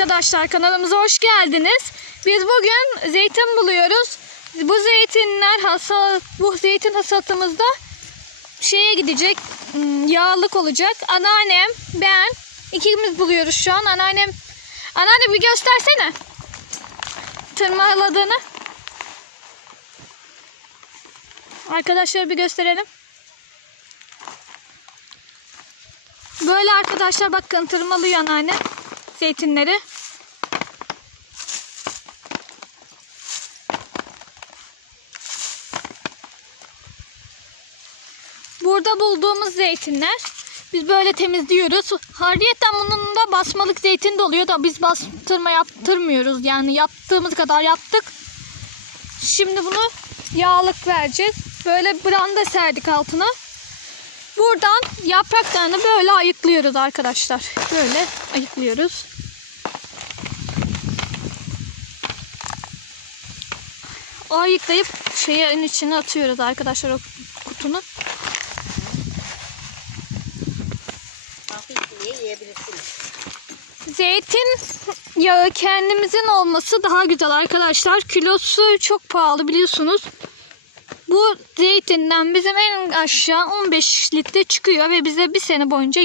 arkadaşlar kanalımıza hoş geldiniz. Biz bugün zeytin buluyoruz. Bu zeytinler hasat bu zeytin hasatımızda şeye gidecek. hmm, Yağlık olacak. Anneannem, ben ikimiz buluyoruz şu an. Anneannem Anneanne bir göstersene. Tırmaladığını. Arkadaşlar bir gösterelim. Böyle arkadaşlar bakın tırmalıyor anneanne zeytinleri. Burada bulduğumuz zeytinler biz böyle temizliyoruz. Hariyetten bunun da basmalık zeytin de oluyor da biz bastırma yaptırmıyoruz. Yani yaptığımız kadar yaptık. Şimdi bunu yağlık vereceğiz. Böyle branda serdik altına. Buradan yapraklarını böyle ayıklıyoruz arkadaşlar. Böyle ayıklıyoruz. O ayıklayıp şeyin içine atıyoruz arkadaşlar o yiyebilirsiniz. Zeytin yağı kendimizin olması daha güzel arkadaşlar. Kilosu çok pahalı biliyorsunuz. Zeytinden bizim en aşağı 15 litre çıkıyor ve bize bir sene boyunca